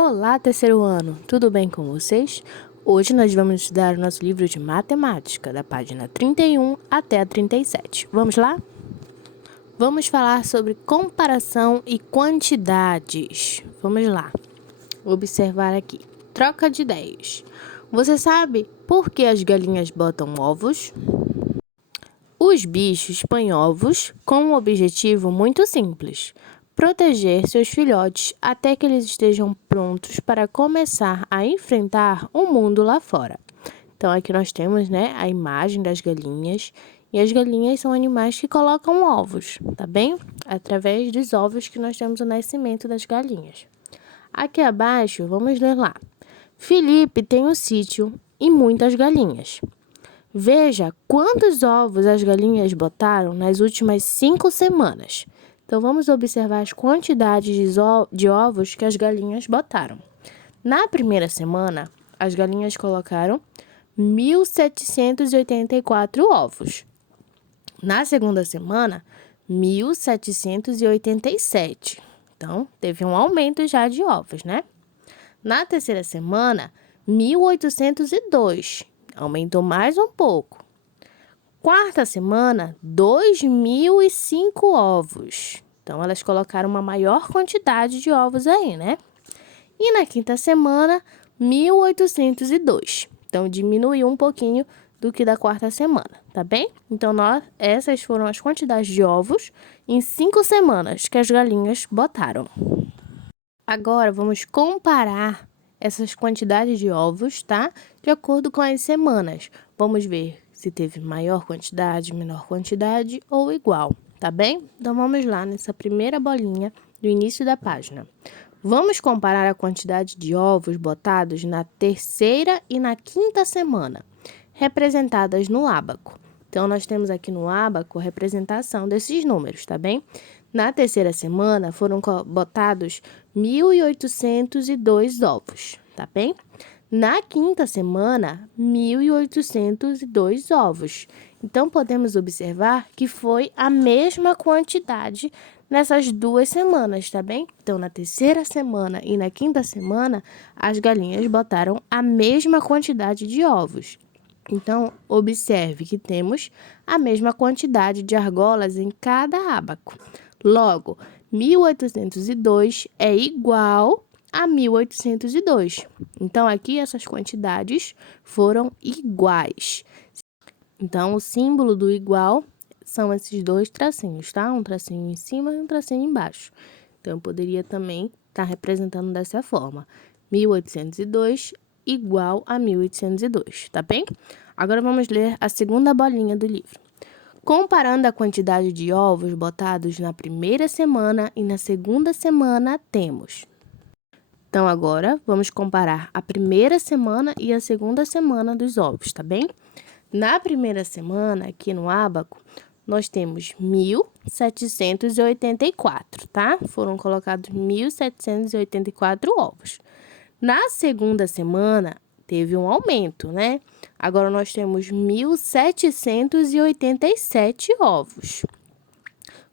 Olá, terceiro ano! Tudo bem com vocês? Hoje nós vamos estudar o nosso livro de matemática, da página 31 até a 37. Vamos lá? Vamos falar sobre comparação e quantidades. Vamos lá. Observar aqui. Troca de ideias. Você sabe por que as galinhas botam ovos? Os bichos põem ovos com um objetivo muito simples: proteger seus filhotes até que eles estejam prontos para começar a enfrentar o mundo lá fora. Então, aqui nós temos, a imagem das galinhas. E as galinhas são animais que colocam ovos, tá bem? Através dos ovos que nós temos o nascimento das galinhas. Aqui abaixo, vamos ler lá. Felipe tem um sítio e muitas galinhas. Veja quantos ovos as galinhas botaram nas últimas 5 semanas. Então, vamos observar as quantidades de ovos que as galinhas botaram. Na primeira semana, as galinhas colocaram 1.784 ovos. Na segunda semana, 1.787. Então, teve um aumento já de ovos, né? Na terceira semana, 1.802. Aumentou mais um pouco. Quarta semana, 2.005 ovos. Então, elas colocaram uma maior quantidade de ovos aí, né? E na quinta semana, 1.802. Então, diminuiu um pouquinho do que da quarta semana, tá bem? Então, essas foram as quantidades de ovos em 5 semanas que as galinhas botaram. Agora, vamos comparar essas quantidades de ovos, tá? De acordo com as semanas. Vamos ver se teve maior quantidade, menor quantidade ou igual, tá bem? Então, vamos lá nessa primeira bolinha do início da página. Vamos comparar a quantidade de ovos botados na terceira e na quinta semana, representadas no ábaco. Então, nós temos aqui no ábaco a representação desses números, tá bem? Na terceira semana, foram botados 1.802 ovos, tá bem? Na quinta semana, 1.802 ovos. Então, podemos observar que foi a mesma quantidade nessas 2 semanas, tá bem? Então, na terceira semana e na quinta semana, as galinhas botaram a mesma quantidade de ovos. Então, observe que temos a mesma quantidade de argolas em cada ábaco. Logo, 1.802 é igual a 1.802. Então, aqui essas quantidades foram iguais. Então, o símbolo do igual são esses 2 tracinhos, tá? Um tracinho em cima e um tracinho embaixo. Então, eu poderia também estar representando dessa forma. 1.802 igual a 1.802, tá bem? Agora, vamos ler a segunda bolinha do livro. Comparando a quantidade de ovos botados na primeira semana e na segunda semana, temos. Então, agora, vamos comparar a primeira semana e a segunda semana dos ovos, tá bem? Na primeira semana, aqui no ábaco, nós temos 1.784, tá? Foram colocados 1.784 ovos. Na segunda semana, teve um aumento, né? Agora, nós temos 1.787 ovos.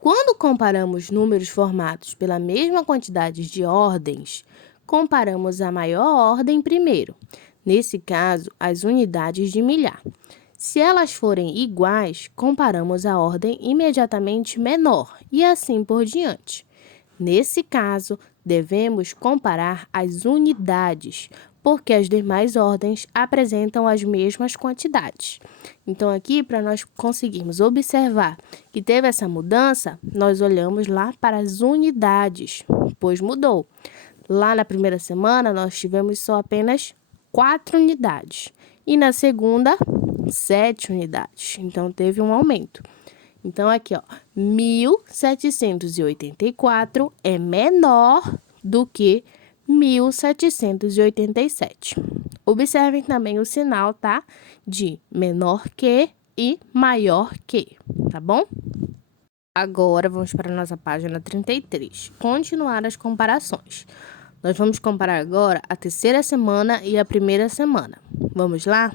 Quando comparamos números formados pela mesma quantidade de ordens, comparamos a maior ordem primeiro. Nesse caso, as unidades de milhar. Se elas forem iguais, comparamos a ordem imediatamente menor e assim por diante. Nesse caso, devemos comparar as unidades, porque as demais ordens apresentam as mesmas quantidades. Então, aqui, para nós conseguirmos observar que teve essa mudança, nós olhamos lá para as unidades, pois mudou. Lá na primeira semana, nós tivemos só apenas 4 unidades. E na segunda, 7 unidades. Então, teve um aumento. Então, aqui, 1.784 é menor do que 1.787. Observem também o sinal, tá? De menor que e maior que, tá bom? Agora, vamos para a nossa página 33. Continuar as comparações. Nós vamos comparar agora a terceira semana e a primeira semana. Vamos lá?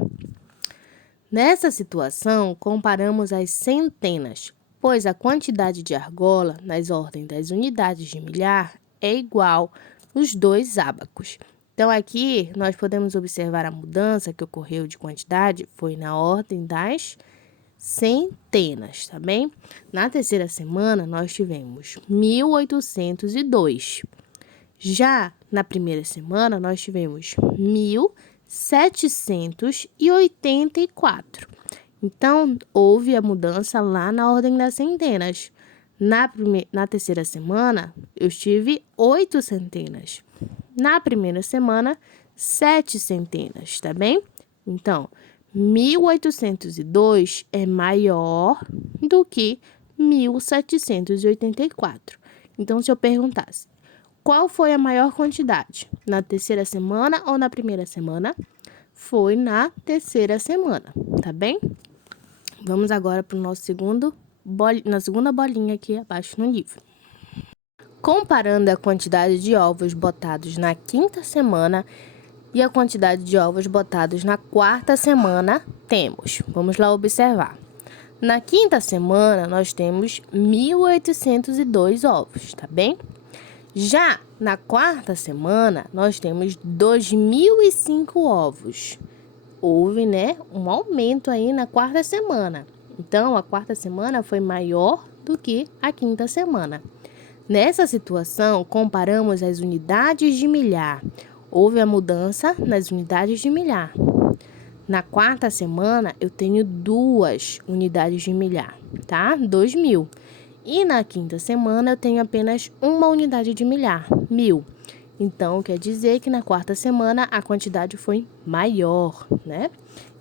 Nessa situação, comparamos as centenas, pois a quantidade de argola nas ordens das unidades de milhar é igual os 2 ábacos. Então, aqui, nós podemos observar a mudança que ocorreu de quantidade, foi na ordem das centenas, tá bem? Na terceira semana, nós tivemos 1.802. Já na primeira semana, nós tivemos 1.784. Então, houve a mudança lá na ordem das centenas. Na terceira semana, eu tive 8 centenas. Na primeira semana, 7 centenas, tá bem? Então, 1.802 é maior do que 1.784. Então, se eu perguntasse, qual foi a maior quantidade? Na terceira semana ou na primeira semana? Foi na terceira semana, tá bem? Vamos agora para o nosso na segunda bolinha aqui abaixo no livro. Comparando a quantidade de ovos botados na quinta semana e a quantidade de ovos botados na quarta semana, vamos lá observar. Na quinta semana, nós temos 1.802 ovos, tá bem? Já na quarta semana, nós temos 2.005 ovos. Houve, né, um aumento aí na quarta semana. Então, a quarta semana foi maior do que a quinta semana. Nessa situação, comparamos as unidades de milhar. Houve a mudança nas unidades de milhar. Na quarta semana, eu tenho 2 unidades de milhar, tá? 2.000. E na quinta semana, eu tenho apenas uma unidade de milhar, 1.000. Então, quer dizer que na quarta semana a quantidade foi maior, né?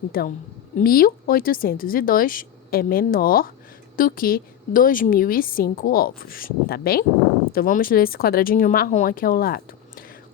Então, 1.802 é menor do que 2.005 ovos, tá bem? Então, vamos ler esse quadradinho marrom aqui ao lado.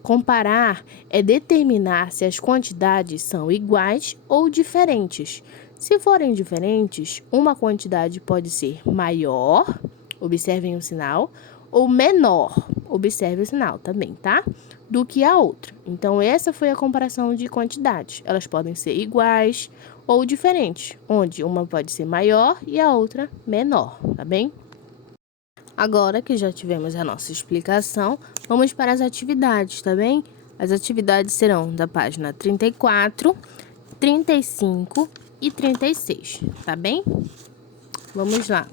Comparar é determinar se as quantidades são iguais ou diferentes. Se forem diferentes, uma quantidade pode ser maior, observem o sinal, ou menor, observe o sinal também, tá? Do que a outra. Então, essa foi a comparação de quantidades. Elas podem ser iguais ou diferentes, onde uma pode ser maior e a outra menor, tá bem? Agora que já tivemos a nossa explicação, vamos para as atividades, tá bem? As atividades serão da página 34, 35 e 36, tá bem? Vamos lá.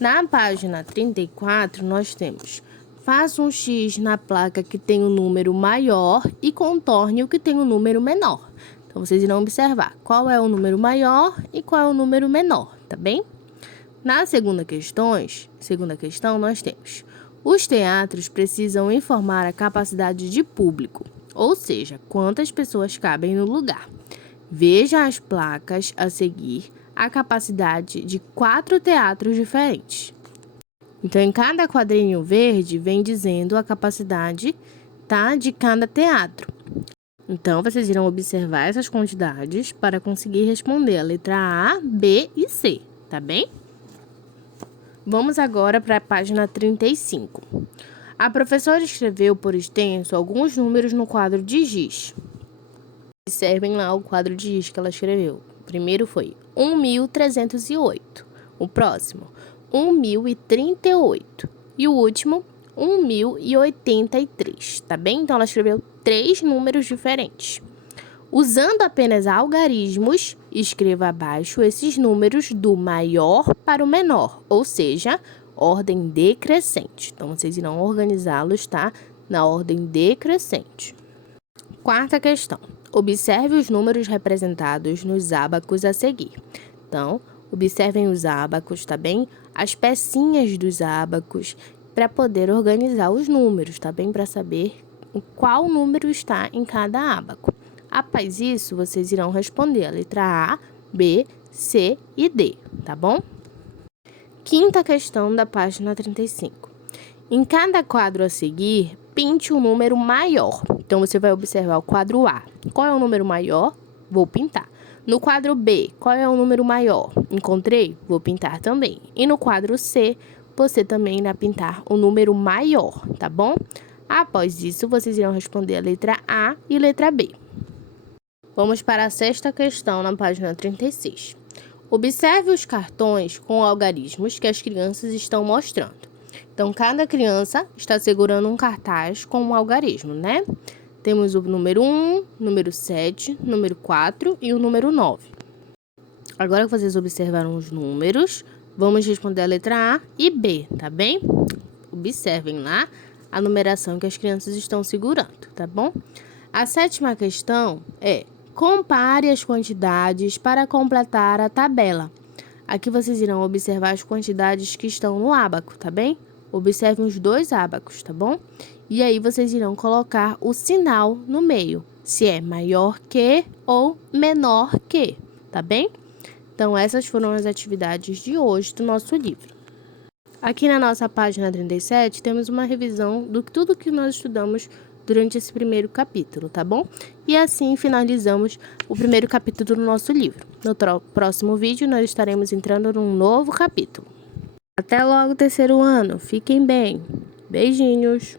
Na página 34, nós temos: faça um X na placa que tem um número maior e contorne o que tem um número menor. Então, vocês irão observar qual é o número maior e qual é o número menor, tá bem? Na segunda questão, nós temos: os teatros precisam informar a capacidade de público, ou seja, quantas pessoas cabem no lugar. Veja as placas a seguir a capacidade de 4 teatros diferentes. Então, em cada quadrinho verde, vem dizendo a capacidade, tá, de cada teatro. Então, vocês irão observar essas quantidades para conseguir responder a letra A, B e C, tá bem? Vamos agora para a página 35. A professora escreveu por extenso alguns números no quadro de giz. Observem lá o quadro de giz que ela escreveu. O primeiro foi 1.308. O próximo, 1.038. E o último, 1.083, tá bem? Então, ela escreveu 3 números diferentes. Usando apenas algarismos, escreva abaixo esses números do maior para o menor, ou seja, ordem decrescente. Então, vocês irão organizá-los, tá? Na ordem decrescente. Quarta questão. Observe os números representados nos ábacos a seguir. Então, observem os ábacos, tá bem? As pecinhas dos ábacos, para poder organizar os números, tá bem? Para saber qual número está em cada ábaco. Após isso, vocês irão responder a letra A, B, C e D, tá bom? Quinta questão da página 35. Em cada quadro a seguir, pinte um número maior. Então, você vai observar o quadro A. Qual é o número maior? Vou pintar. No quadro B, qual é o número maior? Encontrei? Vou pintar também. E no quadro C, você também irá pintar o número maior, tá bom? Após isso, vocês irão responder a letra A e letra B. Vamos para a sexta questão na página 36. Observe os cartões com algarismos que as crianças estão mostrando. Então, cada criança está segurando um cartaz com um algarismo, né? Temos o número 1, número 7, número 4 e o número 9. Agora que vocês observaram os números, vamos responder a letra A e B, tá bem? Observem lá a numeração que as crianças estão segurando, tá bom? A 7ª questão é: compare as quantidades para completar a tabela. Aqui vocês irão observar as quantidades que estão no ábaco, tá bem? Observem os 2 ábacos, tá bom? E aí vocês irão colocar o sinal no meio, se é maior que ou menor que, tá bem? Então, essas foram as atividades de hoje do nosso livro. Aqui na nossa página 37, temos uma revisão do tudo que nós estudamos durante esse primeiro capítulo, tá bom? E assim finalizamos o primeiro capítulo do nosso livro. No próximo vídeo, nós estaremos entrando num novo capítulo. Até logo, terceiro ano. Fiquem bem. Beijinhos.